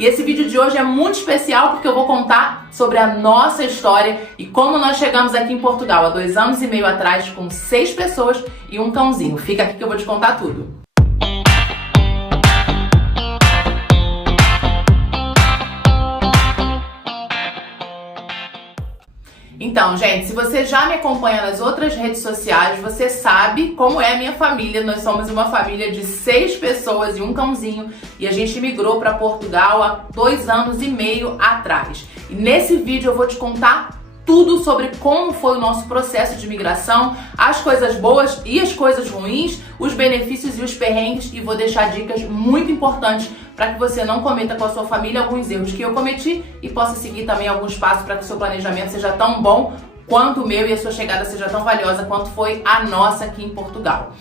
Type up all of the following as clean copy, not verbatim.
E esse vídeo de hoje é muito especial porque eu vou contar sobre a nossa história e como nós chegamos aqui em Portugal há 2 anos e meio atrás com 6 pessoas e um cãozinho. Fica aqui que eu vou te contar tudo. Então, gente, se você já me acompanha nas outras redes sociais, você sabe como é a minha família. Nós somos uma família de 6 pessoas e um cãozinho e a gente migrou para Portugal há 2 anos e meio atrás. E nesse vídeo eu vou te contar tudo sobre como foi o nosso processo de migração, as coisas boas e as coisas ruins, os benefícios e os perrengues, e vou deixar dicas muito importantes para que você não cometa com a sua família alguns erros que eu cometi e possa seguir também alguns passos para que o seu planejamento seja tão bom quanto o meu e a sua chegada seja tão valiosa quanto foi a nossa aqui em Portugal.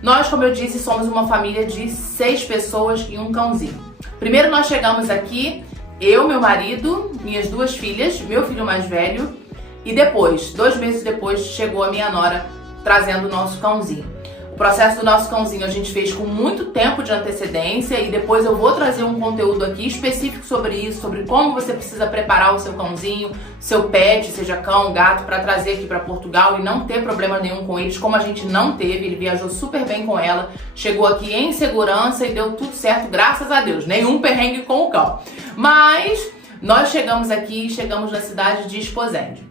Nós, como eu disse, somos uma família de 6 pessoas e um cãozinho. Primeiro nós chegamos aqui, eu, meu marido, minhas 2 filhas, meu filho mais velho, e depois, 2 meses depois, chegou a minha nora trazendo o nosso cãozinho. O processo do nosso cãozinho a gente fez com muito tempo de antecedência e depois eu vou trazer um conteúdo aqui específico sobre isso, sobre como você precisa preparar o seu cãozinho, seu pet, seja cão, gato, para trazer aqui para Portugal e não ter problema nenhum com eles, como a gente não teve. Ele viajou super bem com ela, chegou aqui em segurança e deu tudo certo, graças a Deus. Nenhum perrengue com o cão. Mas nós chegamos aqui, chegamos na cidade de Esposende.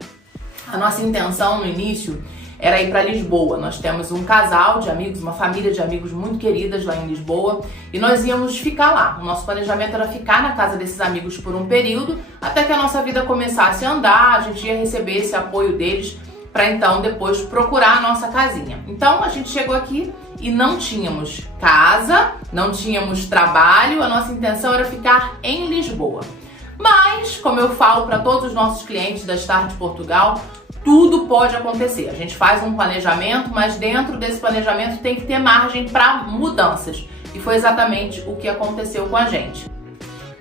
A nossa intenção no início era ir para Lisboa. Nós temos um casal de amigos, uma família de amigos muito queridas lá em Lisboa e nós íamos ficar lá. O nosso planejamento era ficar na casa desses amigos por um período até que a nossa vida começasse a andar, a gente ia receber esse apoio deles para então depois procurar a nossa casinha. Então a gente chegou aqui e não tínhamos casa, não tínhamos trabalho, a nossa intenção era ficar em Lisboa. Mas, como eu falo para todos os nossos clientes da Start Portugal, tudo pode acontecer. A gente faz um planejamento, mas dentro desse planejamento tem que ter margem para mudanças. E foi exatamente o que aconteceu com a gente.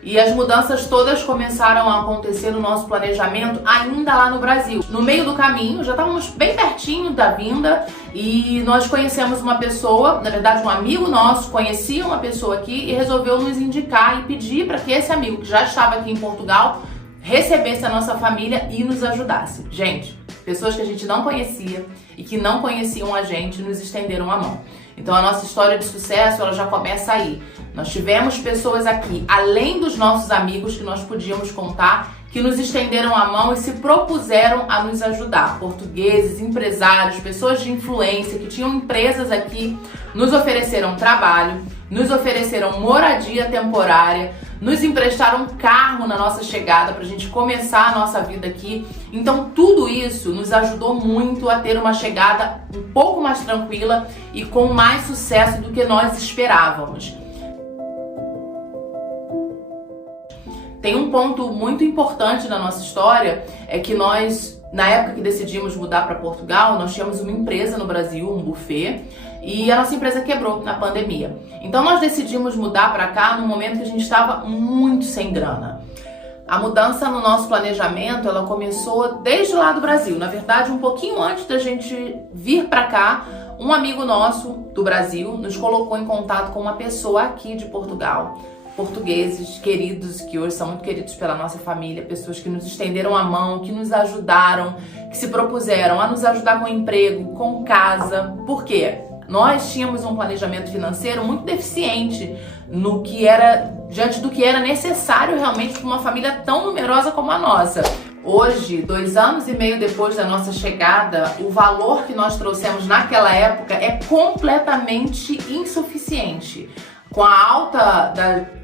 E as mudanças todas começaram a acontecer no nosso planejamento ainda lá no Brasil. No meio do caminho, já estávamos bem pertinho da vinda e nós conhecemos uma pessoa, na verdade um amigo nosso conhecia uma pessoa aqui e resolveu nos indicar e pedir para que esse amigo que já estava aqui em Portugal recebesse a nossa família e nos ajudasse. Gente, pessoas que a gente não conhecia e que não conheciam a gente nos estenderam a mão. Então a nossa história de sucesso, ela já começa aí. Nós tivemos pessoas aqui, além dos nossos amigos que nós podíamos contar, que nos estenderam a mão e se propuseram a nos ajudar. Portugueses, empresários, pessoas de influência que tinham empresas aqui, nos ofereceram trabalho, nos ofereceram moradia temporária, nos emprestaram um carro na nossa chegada para a gente começar a nossa vida aqui. Então tudo isso nos ajudou muito a ter uma chegada um pouco mais tranquila e com mais sucesso do que nós esperávamos. Tem um ponto muito importante na nossa história, é que nós, na época que decidimos mudar para Portugal, nós tínhamos uma empresa no Brasil, um buffet, e a nossa empresa quebrou na pandemia. Então nós decidimos mudar para cá no momento que a gente estava muito sem grana. A mudança no nosso planejamento, ela começou desde lá do Brasil. Na verdade, um pouquinho antes da gente vir para cá, um amigo nosso do Brasil nos colocou em contato com uma pessoa aqui de Portugal. Portugueses queridos, que hoje são muito queridos pela nossa família, pessoas que nos estenderam a mão, que nos ajudaram, que se propuseram a nos ajudar com emprego, com casa. Por quê? Nós tínhamos um planejamento financeiro muito deficiente no que era, diante do que era necessário realmente para uma família tão numerosa como a nossa. Hoje, 2 anos e meio depois da nossa chegada, o valor que nós trouxemos naquela época é completamente insuficiente. Com a alta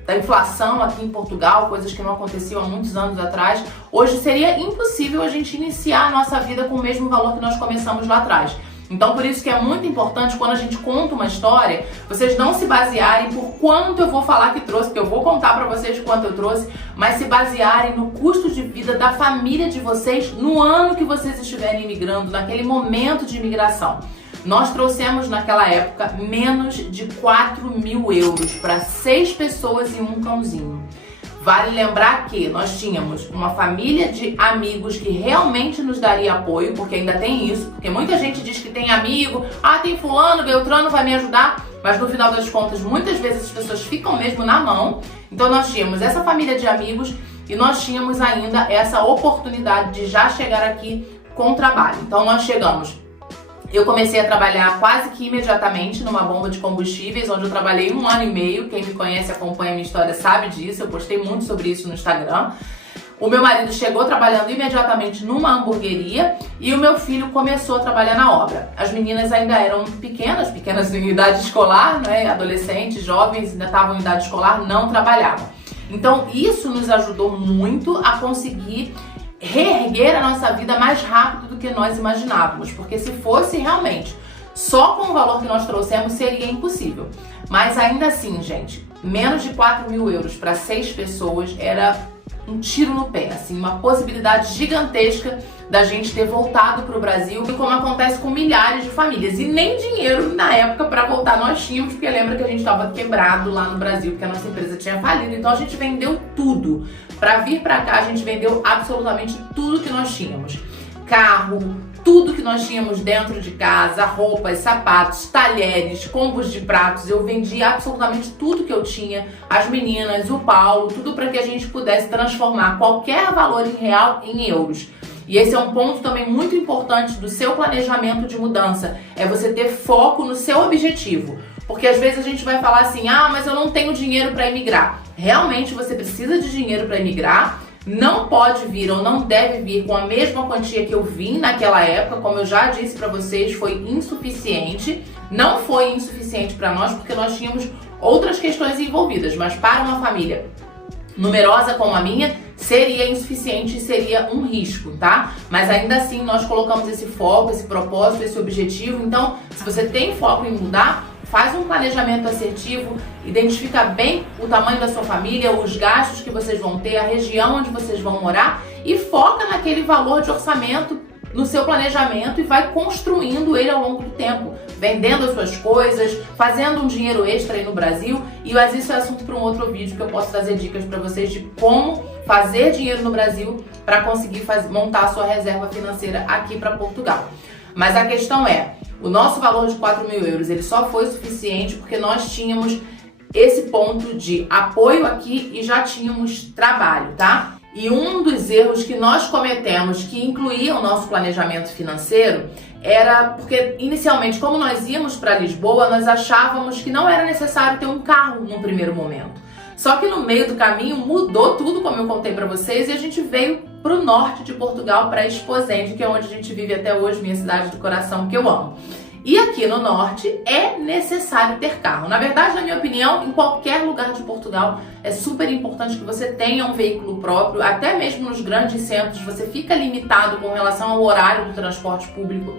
da inflação aqui em Portugal, coisas que não aconteciam há muitos anos atrás, hoje seria impossível a gente iniciar a nossa vida com o mesmo valor que nós começamos lá atrás. Então, por isso que é muito importante, quando a gente conta uma história, vocês não se basearem por quanto eu vou falar que trouxe, porque eu vou contar pra vocês quanto eu trouxe, mas se basearem no custo de vida da família de vocês no ano que vocês estiverem imigrando, naquele momento de imigração. Nós trouxemos naquela época menos de 4.000 euros para 6 pessoas e um cãozinho. Vale lembrar que nós tínhamos uma família de amigos que realmente nos daria apoio, porque ainda tem isso, porque muita gente diz que tem amigo, tem fulano, beltrano vai me ajudar. mas no final das contas, muitas vezes as pessoas ficam mesmo na mão. Então nós tínhamos essa família de amigos e nós tínhamos ainda essa oportunidade de já chegar aqui com trabalho. Então nós chegamos, eu comecei a trabalhar quase que imediatamente numa bomba de combustíveis, onde eu trabalhei 1 ano e meio. Quem me conhece, acompanha a minha história, sabe disso, eu postei muito sobre isso no Instagram. O meu marido chegou trabalhando imediatamente numa hamburgueria e o meu filho começou a trabalhar na obra. As meninas ainda eram pequenas em idade escolar, né? Adolescentes, jovens, ainda estavam em idade escolar, não trabalhavam. Então isso nos ajudou muito a conseguir reerguer a nossa vida mais rápido do que nós imaginávamos, porque se fosse realmente só com o valor que nós trouxemos seria impossível. Mas ainda assim, gente, menos de 4.000 euros para 6 pessoas era um tiro no pé, assim, uma possibilidade gigantesca da gente ter voltado para o Brasil, como acontece com milhares de famílias. E nem dinheiro na época para voltar nós tínhamos, porque lembra que a gente estava quebrado lá no Brasil, porque a nossa empresa tinha falido. Então a gente vendeu tudo. Para vir para cá, a gente vendeu absolutamente tudo que nós tínhamos. Carro, tudo que nós tínhamos dentro de casa, roupas, sapatos, talheres, combos de pratos. Eu vendi absolutamente tudo que eu tinha, as meninas, o Paulo, tudo para que a gente pudesse transformar qualquer valor em real em euros. E esse é um ponto também muito importante do seu planejamento de mudança, é você ter foco no seu objetivo. Porque às vezes a gente vai falar assim, ah, mas eu não tenho dinheiro para emigrar. Realmente você precisa de dinheiro para emigrar. Não pode vir ou não deve vir com a mesma quantia que eu vim naquela época, como eu já disse para vocês, foi insuficiente. Não foi insuficiente para nós porque nós tínhamos outras questões envolvidas, mas para uma família numerosa como a minha, seria insuficiente e seria um risco, tá? Mas ainda assim nós colocamos esse foco, esse propósito, esse objetivo. Então, se você tem foco em mudar, faz um planejamento assertivo, identifica bem o tamanho da sua família, os gastos que vocês vão ter, a região onde vocês vão morar e foca naquele valor de orçamento no seu planejamento e vai construindo ele ao longo do tempo, vendendo as suas coisas, fazendo um dinheiro extra aí no Brasil. Mas isso é assunto para um outro vídeo que eu posso trazer dicas para vocês de como fazer dinheiro no Brasil para conseguir montar a sua reserva financeira aqui para Portugal. Mas a questão é, o nosso valor de 4.000 euros, ele só foi suficiente porque nós tínhamos esse ponto de apoio aqui e já tínhamos trabalho, tá? E um dos erros que nós cometemos, que incluía o nosso planejamento financeiro, era porque inicialmente, como nós íamos para Lisboa, nós achávamos que não era necessário ter um carro no primeiro momento. Só que no meio do caminho mudou tudo, como eu contei para vocês, e a gente veio para o norte de Portugal, para Esposende, que é onde a gente vive até hoje, minha cidade do coração, que eu amo. E aqui no norte é necessário ter carro. Na verdade, na minha opinião, em qualquer lugar de Portugal é super importante que você tenha um veículo próprio. Até mesmo nos grandes centros você fica limitado com relação ao horário do transporte público.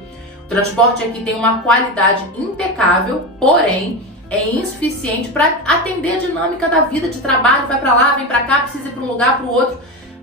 O transporte aqui tem uma qualidade impecável, porém é insuficiente para atender a dinâmica da vida de trabalho. Vai para lá, vem para cá, precisa ir para um lugar, para o outro.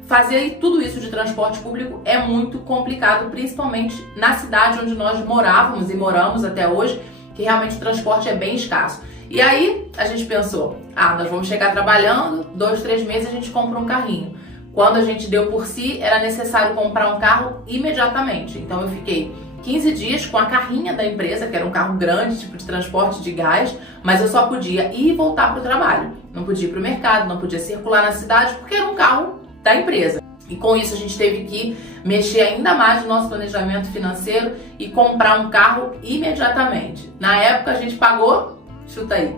Fazer tudo isso de transporte público é muito complicado, principalmente na cidade onde nós morávamos e moramos até hoje, que realmente o transporte é bem escasso. E aí a gente pensou, nós vamos chegar trabalhando, 2, 3 meses a gente compra um carrinho. Quando a gente deu por si, era necessário comprar um carro imediatamente. Então eu fiquei 15 dias com a carrinha da empresa, que era um carro grande, tipo de transporte de gás, mas eu só podia ir e voltar para o trabalho. Não podia ir para o mercado, não podia circular na cidade, porque era um carro da empresa. E com isso a gente teve que mexer ainda mais no nosso planejamento financeiro e comprar um carro imediatamente. Na época a gente pagou, chuta aí,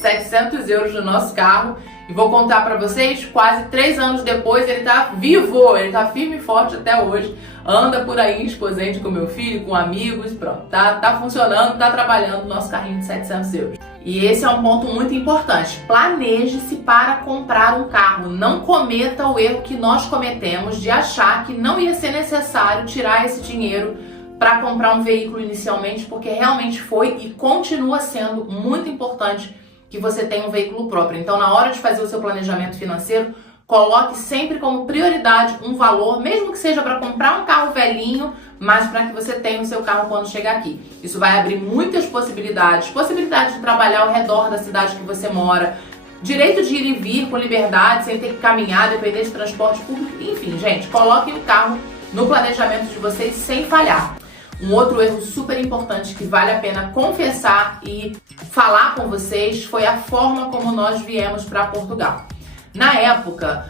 700 euros no nosso carro. E vou contar pra vocês, quase 3 anos depois ele tá vivo, ele tá firme e forte até hoje. Anda por aí em Esposende com meu filho, com amigos, pronto, tá funcionando, tá trabalhando o nosso carrinho de 700 euros. E esse é um ponto muito importante, planeje-se para comprar um carro. Não cometa o erro que nós cometemos de achar que não ia ser necessário tirar esse dinheiro para comprar um veículo inicialmente, porque realmente foi e continua sendo muito importante que você tenha um veículo próprio. Então, na hora de fazer o seu planejamento financeiro, coloque sempre como prioridade um valor, mesmo que seja para comprar um carro velhinho, mas para que você tenha o seu carro quando chegar aqui. Isso vai abrir muitas possibilidades de trabalhar ao redor da cidade que você mora, direito de ir e vir com liberdade, sem ter que caminhar, depender de transporte público, enfim, gente, coloquem o carro no planejamento de vocês sem falhar. Um outro erro super importante que vale a pena confessar e falar com vocês foi a forma como nós viemos para Portugal. Na época,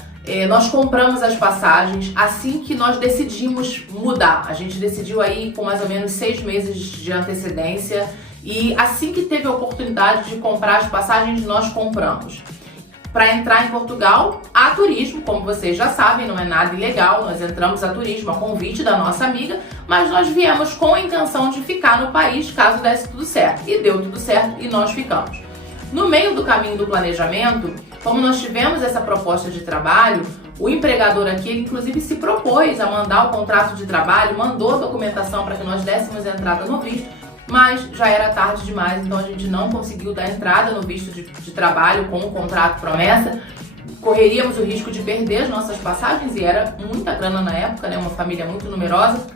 nós compramos as passagens assim que nós decidimos mudar. A gente decidiu aí com mais ou menos 6 meses de antecedência e assim que teve a oportunidade de comprar as passagens, nós compramos. Para entrar em Portugal, a turismo, como vocês já sabem, não é nada ilegal, nós entramos a turismo a convite da nossa amiga, mas nós viemos com a intenção de ficar no país caso desse tudo certo. E deu tudo certo e nós ficamos. No meio do caminho do planejamento, como nós tivemos essa proposta de trabalho, o empregador aqui, ele inclusive se propôs a mandar o contrato de trabalho, mandou a documentação para que nós dessemos entrada no visto, mas já era tarde demais, então a gente não conseguiu dar entrada no visto de trabalho com o contrato promessa. Correríamos o risco de perder as nossas passagens e era muita grana na época, né? Uma família muito numerosa.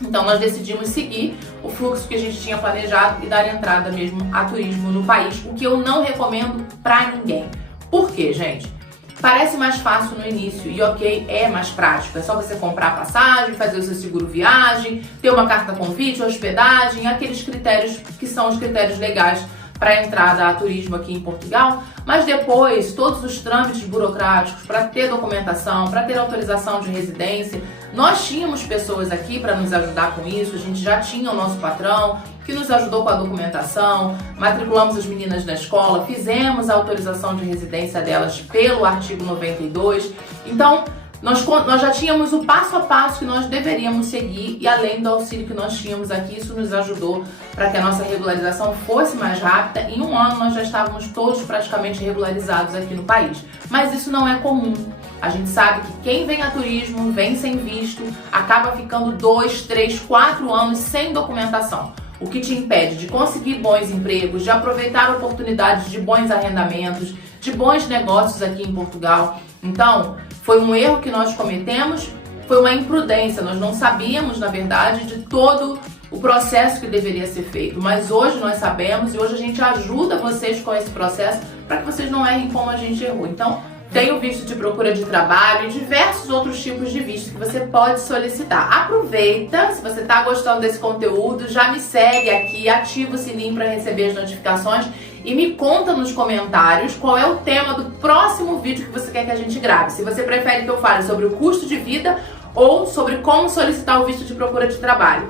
Então nós decidimos seguir o fluxo que a gente tinha planejado e dar entrada mesmo a turismo no país, o que eu não recomendo pra ninguém. Por quê, gente? Parece mais fácil no início e ok, é mais prático. É só você comprar a passagem, fazer o seu seguro viagem, ter uma carta convite, hospedagem, aqueles critérios que são os critérios legais para a entrada a turismo aqui em Portugal. Mas depois, todos os trâmites burocráticos para ter documentação, para ter autorização de residência, nós tínhamos pessoas aqui para nos ajudar com isso, a gente já tinha o nosso patrão que nos ajudou com a documentação, matriculamos as meninas na escola, fizemos a autorização de residência delas pelo artigo 92, então nós já tínhamos o passo a passo que nós deveríamos seguir e além do auxílio que nós tínhamos aqui, isso nos ajudou para que a nossa regularização fosse mais rápida. Em 1 ano nós já estávamos todos praticamente regularizados aqui no país, mas isso não é comum. A gente sabe que quem vem a turismo, vem sem visto, acaba ficando 2, 3, 4 anos sem documentação. O que te impede de conseguir bons empregos, de aproveitar oportunidades de bons arrendamentos, de bons negócios aqui em Portugal. Então, foi um erro que nós cometemos, foi uma imprudência. Nós não sabíamos, na verdade, de todo o processo que deveria ser feito. Mas hoje nós sabemos e hoje a gente ajuda vocês com esse processo para que vocês não errem como a gente errou. Então, tem o visto de procura de trabalho e diversos outros tipos de visto que você pode solicitar. Aproveita, se você está gostando desse conteúdo, já me segue aqui, ativa o sininho para receber as notificações e me conta nos comentários qual é o tema do próximo vídeo que você quer que a gente grave. Se você prefere que eu fale sobre o custo de vida ou sobre como solicitar o visto de procura de trabalho.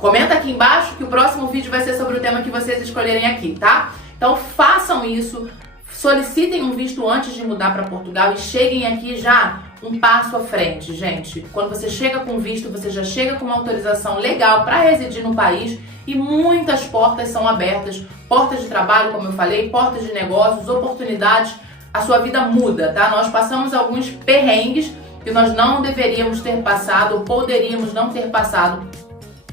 Comenta aqui embaixo que o próximo vídeo vai ser sobre o tema que vocês escolherem aqui, tá? Então façam isso. Solicitem um visto antes de mudar para Portugal e cheguem aqui já um passo à frente, gente. Quando você chega com visto, você já chega com uma autorização legal para residir no país e muitas portas são abertas. Portas de trabalho, como eu falei, portas de negócios, oportunidades. A sua vida muda, tá? Nós passamos alguns perrengues que nós não deveríamos ter passado ou poderíamos não ter passado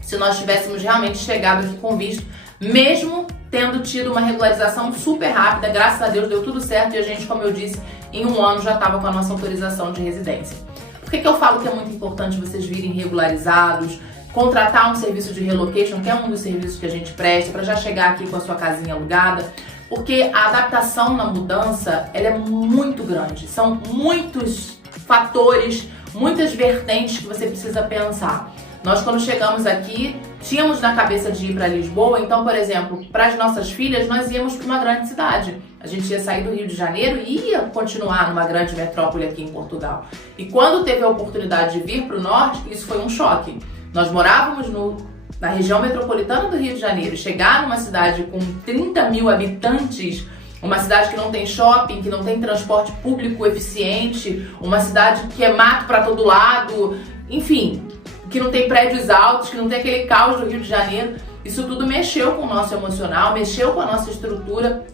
se nós tivéssemos realmente chegado aqui com visto, mesmo tendo tido uma regularização super rápida. Graças a Deus deu tudo certo e a gente, como eu disse, em 1 ano já estava com a nossa autorização de residência. Por que eu falo que é muito importante vocês virem regularizados, contratar um serviço de relocation, que é um dos serviços que a gente presta, para já chegar aqui com a sua casinha alugada? Porque a adaptação na mudança, ela é muito grande, são muitos fatores, muitas vertentes que você precisa pensar. Nós, quando chegamos aqui, tínhamos na cabeça de ir para Lisboa, então, por exemplo, para as nossas filhas, nós íamos para uma grande cidade. A gente ia sair do Rio de Janeiro e ia continuar numa grande metrópole aqui em Portugal. E quando teve a oportunidade de vir para o norte, isso foi um choque. Nós morávamos na região metropolitana do Rio de Janeiro, chegar numa cidade com 30 mil habitantes, uma cidade que não tem shopping, que não tem transporte público eficiente, uma cidade que é mato para todo lado, enfim, que não tem prédios altos, que não tem aquele caos do Rio de Janeiro. Isso tudo mexeu com o nosso emocional, mexeu com a nossa estrutura.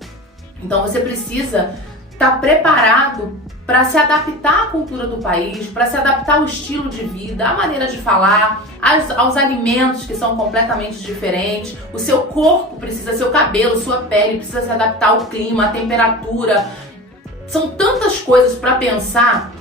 Então você precisa estar preparado para se adaptar à cultura do país, para se adaptar ao estilo de vida, à maneira de falar, aos alimentos que são completamente diferentes. O seu corpo precisa, seu cabelo, sua pele precisa se adaptar ao clima, à temperatura. São tantas coisas para pensar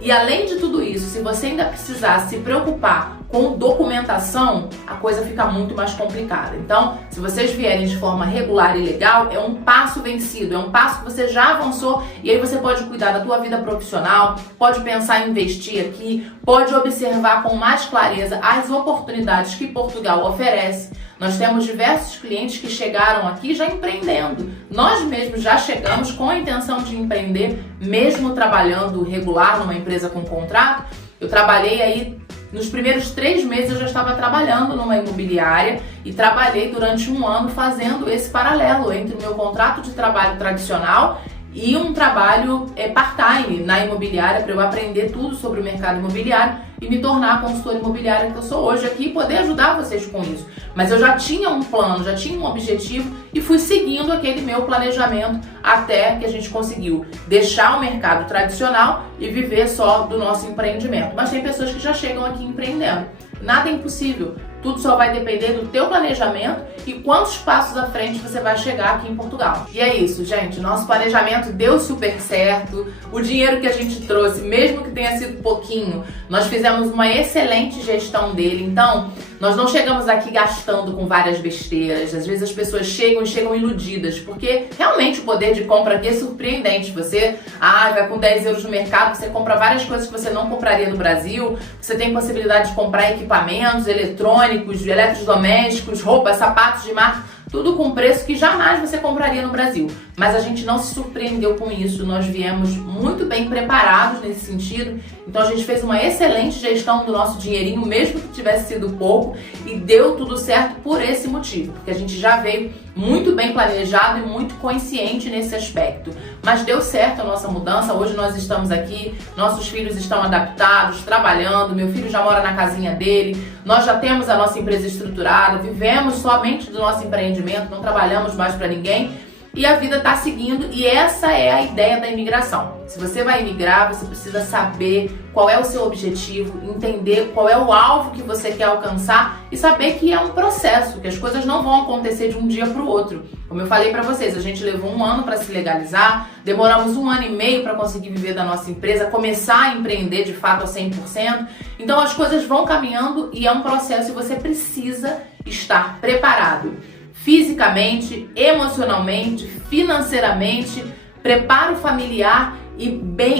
E além de tudo isso, se você ainda precisar se preocupar com documentação, a coisa fica muito mais complicada. Então, se vocês vierem de forma regular e legal, é um passo vencido, é um passo que você já avançou e aí você pode cuidar da tua vida profissional, pode pensar em investir aqui, pode observar com mais clareza as oportunidades que Portugal oferece. Nós temos diversos clientes que chegaram aqui já empreendendo. Nós mesmos já chegamos com a intenção de empreender, mesmo trabalhando regular numa empresa com contrato. Eu trabalhei aí, nos primeiros 3 meses eu já estava trabalhando numa imobiliária e trabalhei durante 1 ano fazendo esse paralelo entre o meu contrato de trabalho tradicional e um trabalho part-time na imobiliária para eu aprender tudo sobre o mercado imobiliário e me tornar a consultora imobiliária que eu sou hoje aqui e poder ajudar vocês com isso. Mas eu já tinha um plano, já tinha um objetivo e fui seguindo aquele meu planejamento até que a gente conseguiu deixar o mercado tradicional e viver só do nosso empreendimento. Mas tem pessoas que já chegam aqui empreendendo. Nada é impossível. Tudo só vai depender do teu planejamento e quantos passos à frente você vai chegar aqui em Portugal. E é isso, gente. Nosso planejamento deu super certo. O dinheiro que a gente trouxe, mesmo que tenha sido pouquinho, nós fizemos uma excelente gestão dele. Então, nós não chegamos aqui gastando com várias besteiras. Às vezes as pessoas chegam iludidas, porque realmente o poder de compra aqui é surpreendente. Você vai com 10 euros no mercado, você compra várias coisas que você não compraria no Brasil. Você tem possibilidade de comprar equipamentos eletrônicos, eletrodomésticos, roupas, sapatos de marca, tudo com preço que jamais você compraria no Brasil. Mas a gente não se surpreendeu com isso, nós viemos muito bem preparados nesse sentido, então a gente fez uma excelente gestão do nosso dinheirinho, mesmo que tivesse sido pouco, e deu tudo certo por esse motivo, porque a gente já veio muito bem planejado e muito consciente nesse aspecto. Mas deu certo a nossa mudança, hoje nós estamos aqui, nossos filhos estão adaptados, trabalhando, meu filho já mora na casinha dele, nós já temos a nossa empresa estruturada, vivemos somente do nosso empreendimento, não trabalhamos mais para ninguém, e a vida está seguindo, e essa é a ideia da imigração. Se você vai imigrar, você precisa saber qual é o seu objetivo, entender qual é o alvo que você quer alcançar e saber que é um processo, que as coisas não vão acontecer de um dia para o outro. Como eu falei para vocês, a gente levou 1 ano para se legalizar, demoramos 1 ano e meio para conseguir viver da nossa empresa, começar a empreender de fato a 100%. Então as coisas vão caminhando e é um processo e você precisa estar preparado. Fisicamente, emocionalmente, financeiramente, preparo familiar e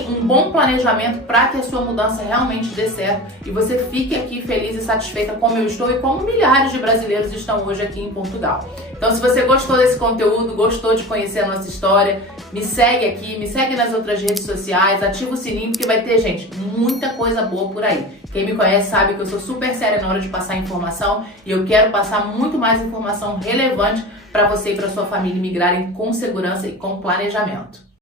um bom planejamento para que a sua mudança realmente dê certo e você fique aqui feliz e satisfeita como eu estou e como milhares de brasileiros estão hoje aqui em Portugal. Então, se você gostou desse conteúdo, gostou de conhecer a nossa história, me segue aqui, me segue nas outras redes sociais, ativa o sininho porque vai ter, gente, muita coisa boa por aí. Quem me conhece sabe que eu sou super séria na hora de passar informação e eu quero passar muito mais informação relevante para você e para sua família migrarem com segurança e com planejamento.